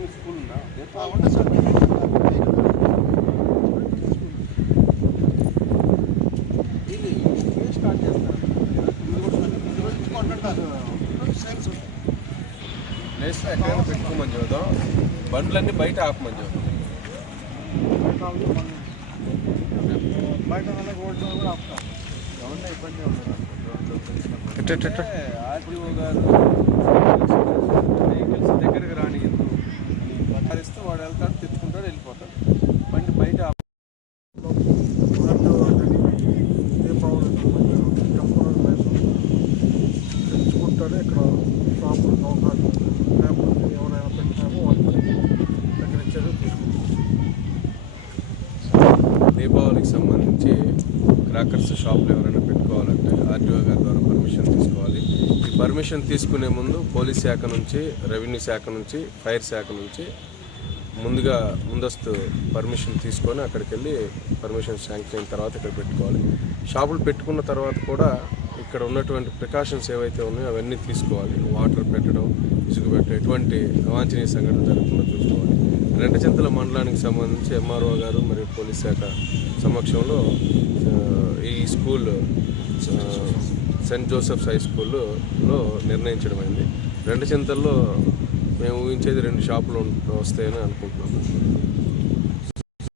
మీకు స్కూల్ ఉందా? ఉంటుంది సార్. ఇది స్టార్ట్ చేస్తారు సైన్స్ ప్లేస్లో ఎక్కడైనా పెట్టుకోమని చూద్దాం, బండ్లన్నీ బయట ఆపమని చూద్దాం. బయట ఓట్లు కూడా ఆపుతాం. ఏమన్నా ఇబ్బంది ఉండదు. ఆర్టీఓ గారు వెహికల్స్ దగ్గరికి రాని పట్టాలిస్తే వాడు వెళ్తాడు, తెచ్చుకుంటాడు, వెళ్ళిపోతాడు. బండి బయట దీపావళి టెంపరీ తెచ్చుకుంటాడు. ఇక్కడ షాపులు అవకాశం లేకపోతే ఎవరైనా పెట్టినామో వాళ్ళు దగ్గర ఇచ్చేది తీసుకుంటారు. దీపావళికి సంబంధించి క్రాకర్స్ షాపులు ఎవరైనా పెట్టుకోవాలంటే ఆర్టీఓ గారి ద్వారా పర్మిషన్ తీసుకోవాలి. ఈ పర్మిషన్ తీసుకునే ముందు పోలీస్ శాఖ నుంచి, రెవెన్యూ శాఖ నుంచి, ఫైర్ శాఖ నుంచి ముందస్తు పర్మిషన్ తీసుకొని అక్కడికి వెళ్ళి పర్మిషన్ శాంక్షన్ అయిన తర్వాత ఇక్కడ పెట్టుకోవాలి. షాపులు పెట్టుకున్న తర్వాత కూడా ఇక్కడ ఉన్నటువంటి ప్రికాషన్స్ ఏవైతే ఉన్నాయో అవన్నీ తీసుకోవాలి. వాటర్ పెట్టడం, ఇసుక పెట్టడం, ఎటువంటి అవాంఛనీయ సంఘటన జరగకుండా చూసుకోవాలి. రెంటచింతల మండలానికి సంబంధించి ఎంఆర్ఓ గారు మరియు పోలీస్ శాఖ సమక్షంలో ఈ స్కూల్ సెయింట్ జోసెఫ్స్ హై స్కూల్లో నిర్ణయించడమైంది. రెంటచింతల్లో మేము ఊహించేది 2 షాపులు వస్తాయని అనుకుంటున్నాము.